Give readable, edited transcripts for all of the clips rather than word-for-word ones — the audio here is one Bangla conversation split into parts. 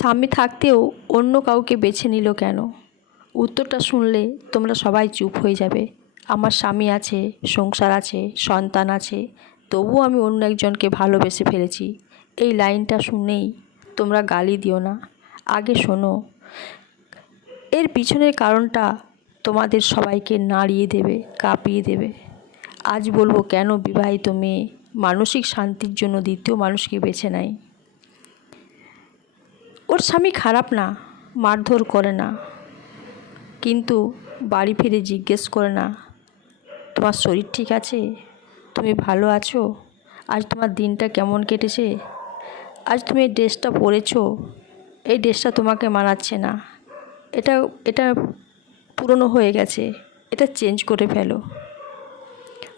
স্বামী থাকতেও অন্য কাউকে বেছে নিল কেন? উত্তরটা শুনলে তোমরা সবাই চুপ হয়ে যাবে। আমার স্বামী আছে, সংসার আছে, সন্তান আছে, তবুও আমি অন্য একজনকে ভালোবেসে ফেলেছি। এই লাইনটা শুনেই তোমরা গালি দিও না, আগে শোনো। এর পিছনের কারণটা তোমাদের সবাইকে নাড়িয়ে দেবে, কাঁপিয়ে দেবে। আজ বলবো কেন বিবাহিত মেয়ে মানসিক শান্তির জন্য দ্বিতীয় মানুষকে বেছে নেয়। ওর স্বামী খারাপ না, মারধর করে না, কিন্তু বাড়ি ফিরে জিজ্ঞেস করে না তোমার শরীর ঠিক আছে, তুমি ভালো আছো, আজ তোমার দিনটা কেমন কেটেছে, আজ তুমি এই ড্রেসটা পরেছো, এই ড্রেসটা তোমাকে মানাচ্ছে না, এটা এটা পুরনো হয়ে গেছে, এটা চেঞ্জ করে ফেলো।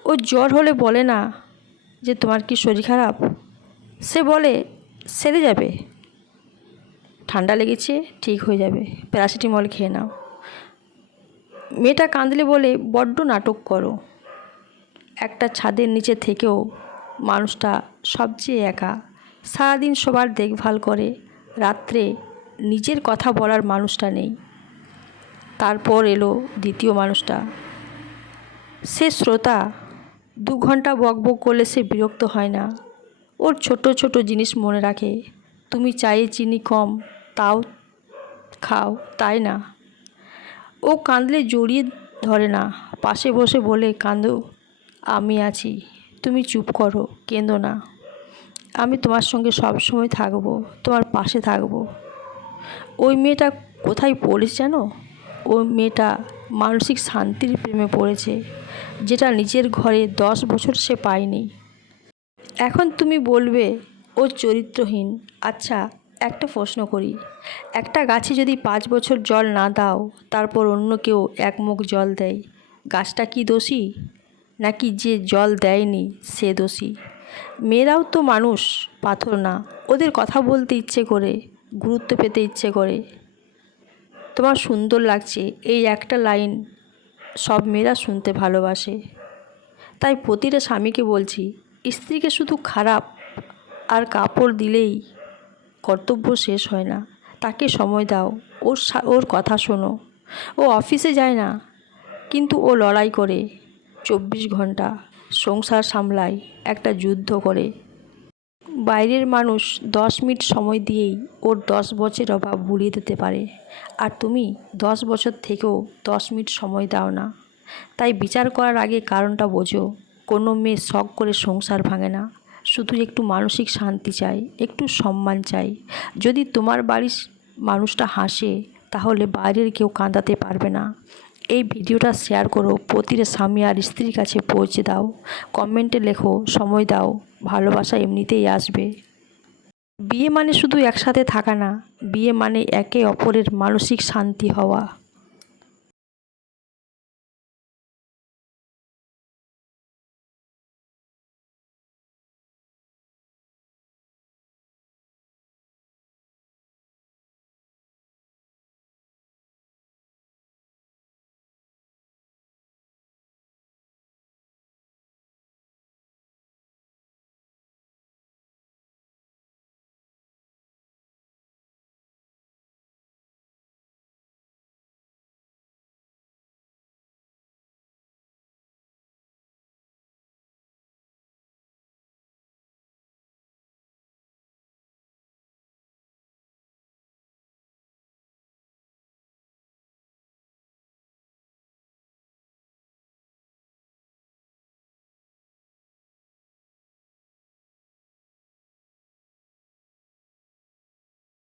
ও জ্বর হলে বলে না যে তোমার কি শরীর খারাপ, সে বলে সেরে যাবে, ঠান্ডা লেগেছে ঠিক হয়ে যাবে, প্যারাসিটামল খেয়ে নাও। মেয়েটা কাঁদলে বলে বড্ড নাটক করো। একটা ছাদের নিচে থেকেও মানুষটা সবচেয়ে একা, সারাদিন সবার দেখভাল করে, রাত্রে নিজের কথা বলার মানুষটা নেই। তারপর এলো দ্বিতীয় মানুষটা, সে শ্রোতা। 2 ঘন্টা বকবক করলে সে বিরক্ত হয় না, ওর ছোট ছোট জিনিস মনে রাখে। তুমি চায়ে চিনি কম তাও খাও, তাই না? ও কাঁদলে জড়িয়ে ধরে না, পাশে বসে বলে কাঁদো, আমি আছি, তুমি চুপ করো, কেঁদো না, আমি তোমার সঙ্গে সবসময় থাকবো, তোমার পাশে থাকবো। ওই মেয়েটা কোথায় পড়েছে জানো? ওই মেয়েটা মানসিক শান্তির প্রেমে পড়েছে, যেটা নিজের ঘরে 10 বছর সে পায়নি। এখন তুমি বলবে ও চরিত্রহীন। আচ্ছা, একটা প্রশ্ন করি, একটা গাছে যদি 5 বছর জল না দাও, তারপর অন্য কেউ 1 মুখ জল দেয়, গাছটা কি দোষী, নাকি যে জল দেয়নি সে দোষী? মেয়েরাও তো মানুষ, পাথর না, ওদের কথা বলতে ইচ্ছে করে, গুরুত্ব পেতে ইচ্ছে করে। তোমার সুন্দর লাগছে এই একটা লাইন সব মেয়েরা শুনতে ভালোবাসে। তাই প্রতিটা স্বামীকে বলছি, স্ত্রীকে শুধু খারাপ আর কাপড় দিলেই কর্তব্য শেষ হয় না। তাকে সময় দাও, ওর কথা শোনো। ও অফিসে যায় না, কিন্তু ও লড়াই করে 24 ঘন্টা, সংসার সামলায়, একটা যুদ্ধ করে। বাইরের মানুষ 10 মিনিট সময় দিয়েই ওর 10 বছরের অভাব ভুলিয়ে দিতে পারে, আর তুমি 10 বছর থেকেও 10 মিনিট সময় দাও না। তাই বিচার করার আগে কারণটা বোঝো। কোনো মেয়ে শখ করে সংসার ভাঙে না, শুধু একটু মানসিক শান্তি চাই, একটু সম্মান চাই। যদি তোমার বাড়ির মানুষটা হাসে, তাহলে বাইরের কেউ কাঁদাতে পারবে না। এই ভিডিওটা শেয়ার করো, প্রতিটা স্বামী আর স্ত্রীর কাছে পৌঁছে দাও। কমেন্টে লেখো, সময় দাও, ভালোবাসা এমনিতেই আসবে। বিয়ে মানে শুধু একসাথে থাকা না, বিয়ে মানে একে অপরের মানসিক শান্তি হওয়া।